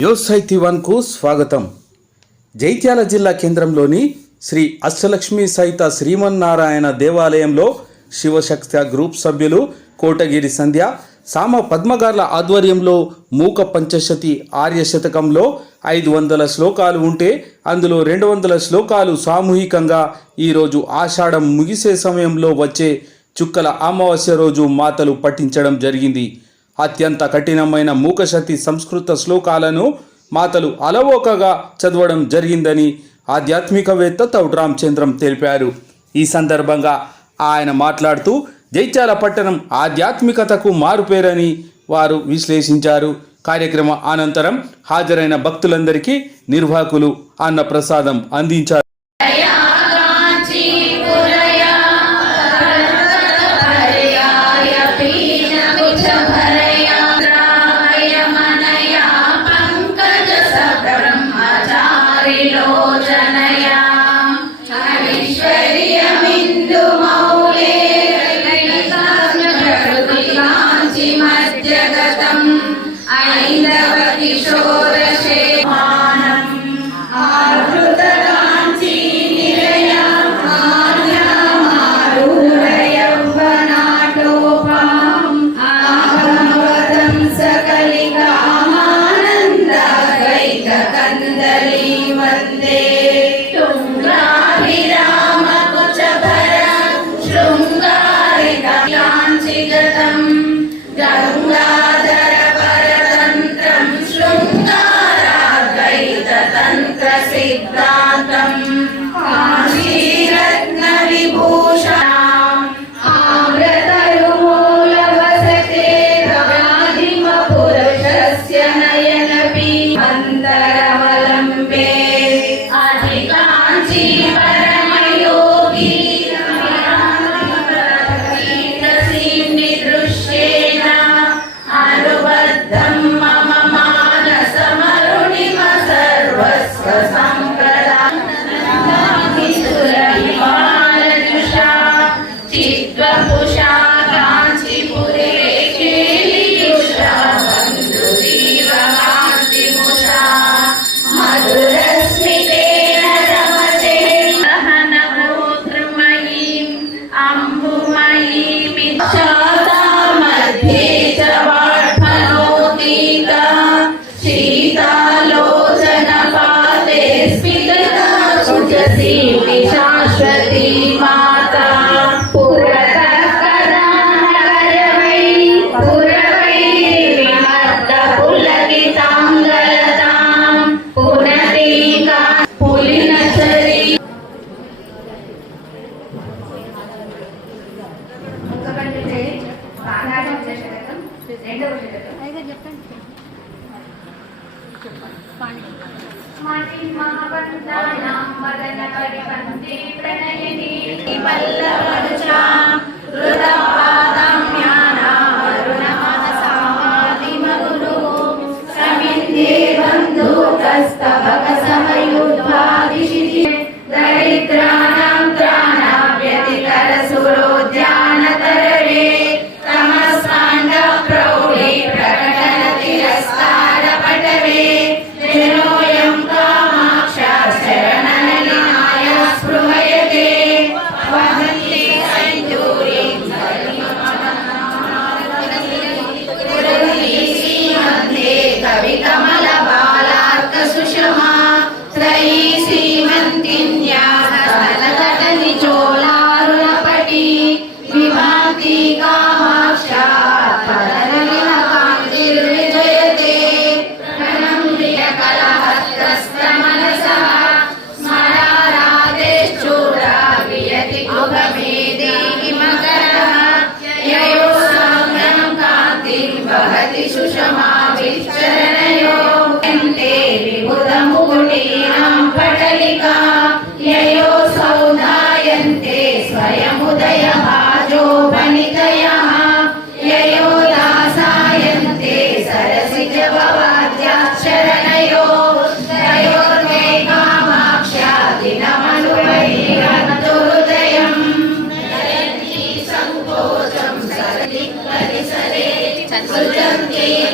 యోసైతి వన్కు స్వాగతం. జైత్యాల జిల్లా కేంద్రంలోని శ్రీ అష్టలక్ష్మి సైత శ్రీమన్నారాయణ దేవాలయంలో శివశక్త గ్రూప్ సభ్యులు కోటగిరి సంధ్య సామ పద్మగార్ల ఆధ్వర్యంలో మూక పంచశతి ఆర్య శతకంలో ఐదు వందల శ్లోకాలు ఉంటే అందులో రెండు వందల శ్లోకాలు సామూహికంగా ఈరోజు ఆషాఢం ముగిసే సమయంలో వచ్చే చుక్కల అమావాస్య రోజు మాతలు పఠించడం జరిగింది. అత్యంత కఠినమైన మూకశక్తి సంస్కృత శ్లోకాలను మాతలు అలవోకగా చదవడం జరిగిందని ఆధ్యాత్మికవేత్త తౌడు రామచంద్రం తెలిపారు. ఈ సందర్భంగా ఆయన మాట్లాడుతూ జైత్యాల పట్టణం ఆధ్యాత్మికతకు మారుపేరని వారు విశ్లేషించారు. కార్యక్రమ అనంతరం హాజరైన భక్తులందరికీ నిర్వాహకులు అన్న ప్రసాదం అందించారు.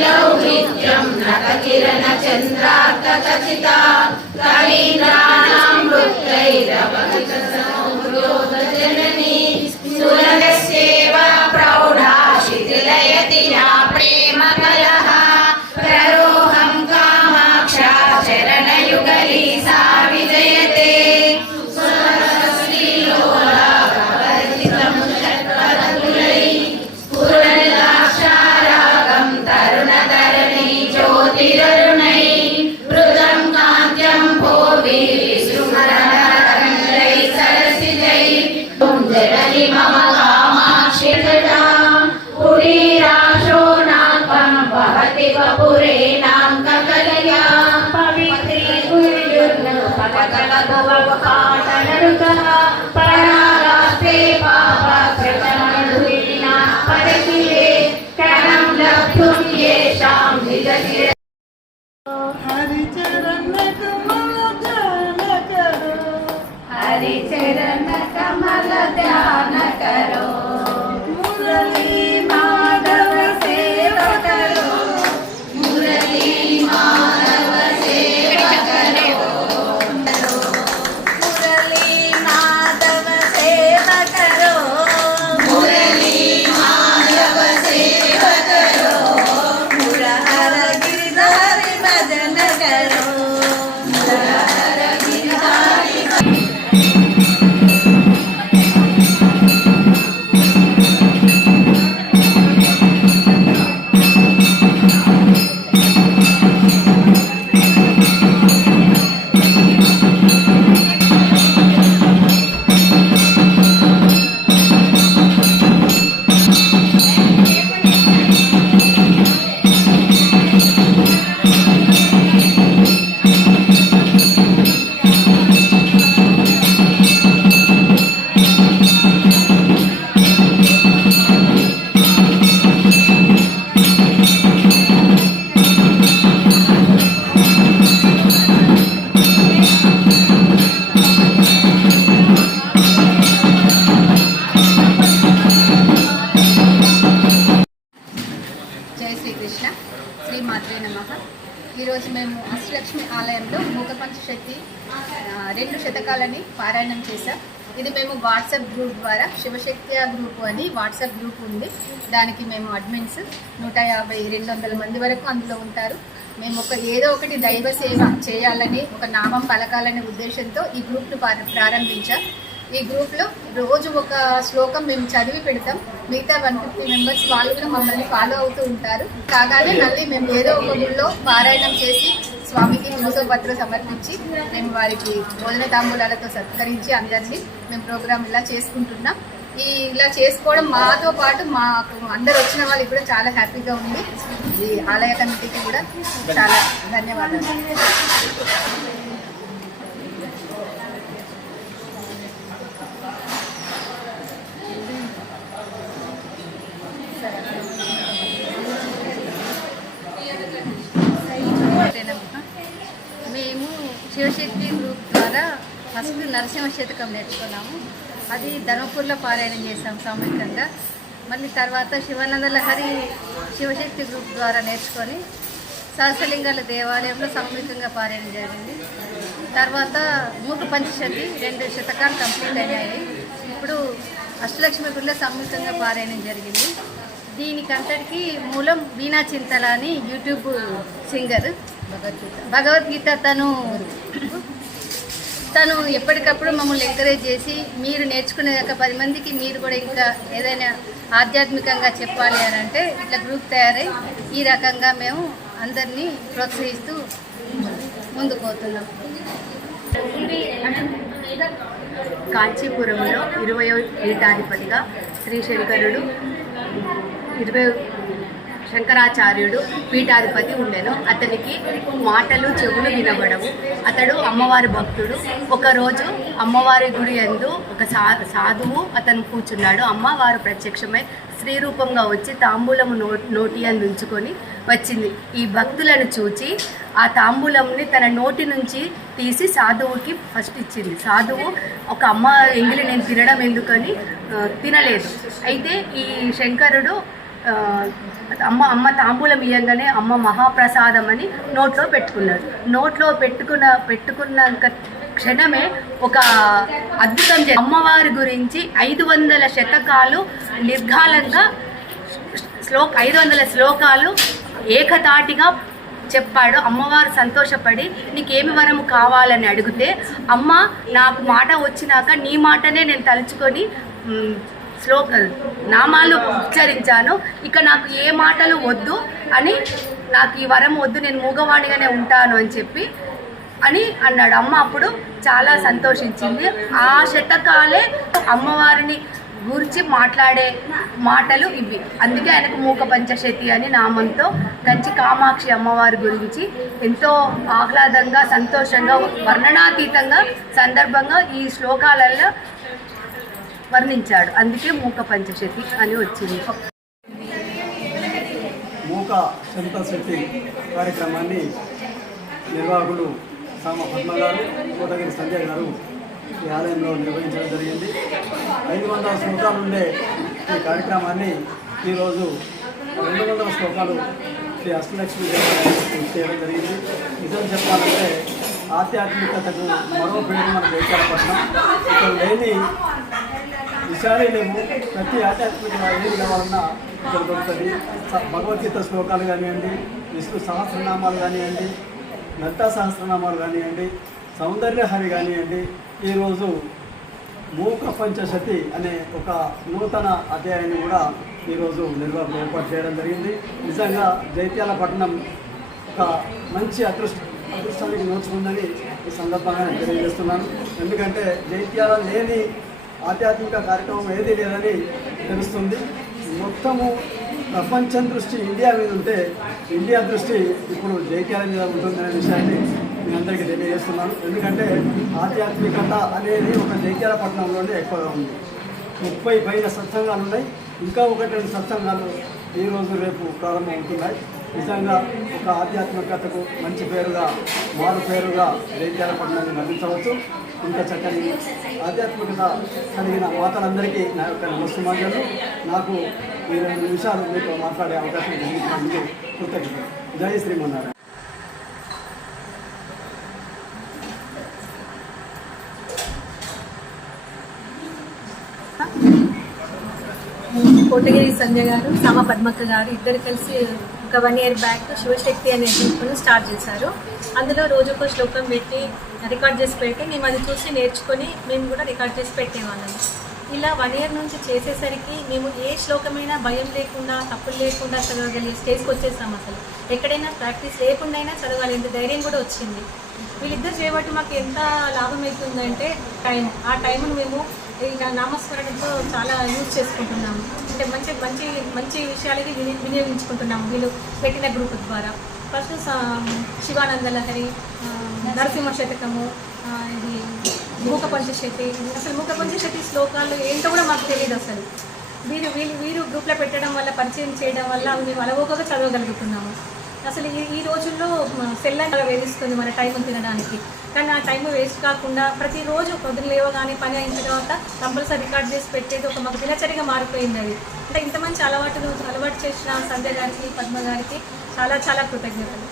लौहित्यं नखकिरणचन्द्रार्थकथिता कवीन्द्राणां वृत्तैरवहितसा హరి చరణ పారాయణం చేశాం. ఇది మేము వాట్సాప్ గ్రూప్ ద్వారా శివశక్తి గ్రూప్ అని వాట్సాప్ గ్రూప్ ఉంది. దానికి మేము అడ్మిన్స్ నూట యాభై రెండు వందల మంది వరకు అందులో ఉంటారు. మేము ఒక ఏదో ఒకటి దైవ సేవ చేయాలని ఒక నామం పలకాలనే ఉద్దేశంతో ఈ గ్రూప్ను ప్రారంభించాం. ఈ గ్రూప్లో రోజు ఒక శ్లోకం మేము చదివి పెడతాం. మిగతా వన్ ఫిఫ్టీ మెంబర్స్ వాళ్ళు కూడా మమ్మల్ని ఫాలో అవుతూ ఉంటారు. కాగానే మళ్ళీ మేము ఏదో ఒక గుళ్ళో పారాయణం చేసి స్వామికి పత్ర సమర్పించి మేము వారికి భోజన తాంబూలాలతో సత్కరించి అందరినీ మేము ప్రోగ్రామ్ ఇలా చేసుకుంటున్నాం. ఈ ఇలా చేసుకోవడం మాతో పాటు మాకు అందరు వచ్చిన వాళ్ళకి కూడా చాలా హ్యాపీగా ఉంది ఈ ఆలయ కమిటీకి కూడా చాలా ధన్యవాదాలు ఓకేనమ్మా. మేము శివశక్తి గ్రూప్ ద్వారా ఫస్ట్ నరసింహ శతకం నేర్చుకున్నాము. అది ధర్మపూర్లో పారాయణం చేసాం సామూహికంగా. మళ్ళీ తర్వాత శివానంద లహరి శివశక్తి గ్రూప్ ద్వారా నేర్చుకొని సహస్రలింగాల దేవాలయంలో సామూహికంగా పారాయణం జరిగింది. తర్వాత మూక పంచశతి రెండు శతకాలు కంప్లీట్ అయ్యాయి ఇప్పుడు అష్టలక్ష్మి గుడిలో సామూహికంగా పారాయణం జరిగింది. దీనికంతటికి మూలం వీణా చింతల అని యూట్యూబ్ సింగర్. భగవద్గీత తను తను ఎప్పటికప్పుడు మమ్మల్ని ఎంకరేజ్ చేసి మీరు నేర్చుకునే యొక్క పది మందికి మీరు కూడా ఇంకా ఏదైనా ఆధ్యాత్మికంగా చెప్పాలి అని అంటే ఇట్లా గ్రూప్ తయారై ఈ రకంగా మేము అందరినీ ప్రోత్సహిస్తూ ముందుకు పోతున్నాం. కాంచీపురంలో ఇరవయో పీఠాధిపతిగా శ్రీశంకరుడు ఇరవై శంకరాచార్యుడు పీఠాధిపతి ఉండెను. అతనికి మాటలు చెవులు వినబడవు. అతడు అమ్మవారి భక్తుడు. ఒకరోజు అమ్మవారి గుడి యందు ఒక సా సాధువు అతను కూర్చున్నాడు. అమ్మవారు ప్రత్యక్షమై స్త్రీ రూపంగా వచ్చి తాంబూలము నో నోటి అని ఉంచుకొని వచ్చింది. ఈ భక్తులను చూచి ఆ తాంబూలంని తన నోటి నుంచి తీసి సాధువుకి ఫస్ట్ ఇచ్చింది. సాధువు ఒక అమ్మ ఎంగిలి నేను తినడం ఎందుకని? తినలేదు. అయితే ఈ శంకరుడు అమ్మ అమ్మ తాంబూలం ఇయ్యంగానే అమ్మ మహాప్రసాదం అని నోట్లో పెట్టుకున్నాడు నోట్లో పెట్టుకున్న పెట్టుకున్నాక క్షణమే ఒక అద్భుతం చే అమ్మవారి గురించి ఐదు వందల శతకాలు నిర్ఘాలంగా శ్లో ఐదు వందల శ్లోకాలు ఏకతాటిగా చెప్పాడు. అమ్మవారు సంతోషపడి నీకేమి వరము కావాలని అడిగితే అమ్మ నాకు మాట వచ్చినాక నీ మాటనే నేను తలుచుకొని శ్లోక నామాలు ఉచ్చరించాను. ఇక నాకు ఏ మాటలు వద్దు అని నాకు ఈ వరం వద్దు నేను మూగవాణిగానే ఉంటాను అని చెప్పి అని అన్నాడు. అమ్మ అప్పుడు చాలా సంతోషించింది. ఆ శతకాలే అమ్మవారిని గురించి మాట్లాడే మాటలు ఇవి. అందుకే ఆయనకు మూక పంచశతి అని నామంతో కంచి కామాక్షి అమ్మవారి గురించి ఎంతో ఆహ్లాదంగా సంతోషంగా వర్ణనాతీతంగా సందర్భంగా ఈ శ్లోకాలలో వర్ణించాడు. అందుకే మూక పంచశతి అని వచ్చింది. మూక శక్తి కార్యక్రమాన్ని నిర్వాహకులు సామ పద్మ గారు కోటగిరి సంజయ్ గారు ఈ ఆలయంలో నిర్వహించడం జరిగింది. ఐదు వందల శ్లోకాలు ఉండే ఈ కార్యక్రమాన్ని ఈరోజు రెండు వందల శ్లోకాలు శ్రీ అష్టలక్ష్మి దేవాలయం చేయడం జరిగింది. నిజం చెప్పాలంటే ఆధ్యాత్మికతకు మరో పేరు మన దేశాలపట్నం ఇక్కడ లేని విషయాలే లేవు ప్రతి ఆధ్యాత్మిక ఏది కావాలన్నా ఇక్కడ దొరుకుతుంది స- భగవద్గీత శ్లోకాలు కానివ్వండి విష్ణు సహస్రనామాలు కానివ్వండి లలితా సహస్రనామాలు కానివ్వండి సౌందర్యహరి కానివ్వండి ఈరోజు మూక పంచశతి అనే ఒక నూతన అధ్యాయాన్ని కూడా ఈరోజు నిర్వహణ ఏర్పాటు చేయడం జరిగింది. నిజంగా జైత్యాల పట్టణం ఒక మంచి అదృష్ట అదృష్టానికి నోచుకుందని ఈ సందర్భంగా నేను తెలియజేస్తున్నాను. ఎందుకంటే జైత్యాల లేని ఆధ్యాత్మిక కార్యక్రమం ఏది లేదని తెలుస్తుంది. మొత్తము ప్రపంచం దృష్టి ఇండియా మీద ఉంటే ఇండియా దృష్టి ఇప్పుడు జైత్యాల మీద ఉంటుందనే విషయాన్ని మీ అందరికీ తెలియజేస్తున్నాను. ఎందుకంటే ఆధ్యాత్మికత అనేది ఒక జైత్యాల పట్టణంలోనే ఎక్కువగా ఉంది. ముప్పై పైన సత్సంగాలు ఉన్నాయి. ఇంకా ఒకటి రెండు సత్సంగాలు ఈ రోజు రేపు ప్రారంభమవుతున్నాయి. నిజంగా ఒక ఆధ్యాత్మికతకు మంచి పేరుగా మారు పేరుగా జైత్యాల పట్టణాన్ని నమ్మించవచ్చు ఇంకా చక్కని ఆధ్యాత్మికత కలిగిన మాతలందరికీ నా యొక్క నమస్సుమాజలు నాకు ఈ రెండు నిమిషాలు మీతో మాట్లాడే అవకాశం కలిగించినందుకు కృతజ్ఞత జై శ్రీమన్నారాయణ. కోటగిరి సంజయ్ గారు సామ పద్మక్క గారు ఇద్దరు కలిసి ఒక వన్ ఇయర్ బ్యాక్ శివశక్తి అనే గ్రూప్ను స్టార్ట్ చేశారు. అందులో రోజుకో శ్లోకం పెట్టి రికార్డ్ చేసి పెట్టి మేము అది చూసి నేర్చుకొని మేము కూడా రికార్డ్ చేసి పెట్టేవాళ్ళం. ఇలా వన్ ఇయర్ నుంచి చేసేసరికి మేము ఏ శ్లోకమైనా భయం లేకుండా తప్పులు లేకుండా చదవగలిగే స్టేజ్కి వచ్చేసాం అసలు. ఎక్కడైనా ప్రాక్టీస్ లేకుండా అయినా చదవాలి ఎంత ధైర్యం కూడా వచ్చింది. వీళ్ళిద్దరు చేయబట్టి మాకు ఎంత లాభం అవుతుందంటే టైం ఆ టైంను మేము ఇలా నామస్మరణతో చాలా యూజ్ చేసుకుంటున్నాము. అంటే మంచి మంచి మంచి విషయాలకి విని వినియోగించుకుంటున్నాము. వీళ్ళు పెట్టిన గ్రూప్ ద్వారా. ఫస్ట్ శివానంద లహరి నరసింహ శతకము ఇది మూక పంచశతి అసలు మూక పంచశతి శ్లోకాలు ఏంటో కూడా మాకు తెలియదు అసలు. వీరు వీళ్ళు వీరు గ్రూప్లో పెట్టడం వల్ల పరిచయం చేయడం వల్ల మేము అలవోకగా చదవగలుగుతున్నాము. అసలు ఈ ఈ రోజుల్లో సెల్ వేధిస్తుంది మన టైం తినడానికి. కానీ ఆ టైం వేస్ట్ కాకుండా ప్రతిరోజు పొద్దున లేవగానే పని అయిన తర్వాత కంపల్సరీ రికార్డ్ చేసి పెట్టేది ఒక మాకు దినచరిగా మారిపోయింది అది. అంటే ఇంత మంచి అలవాటును అలవాటు చేసిన సంజయ్ గారికి పద్మ గారికి చాలా చాలా కృతజ్ఞతలు.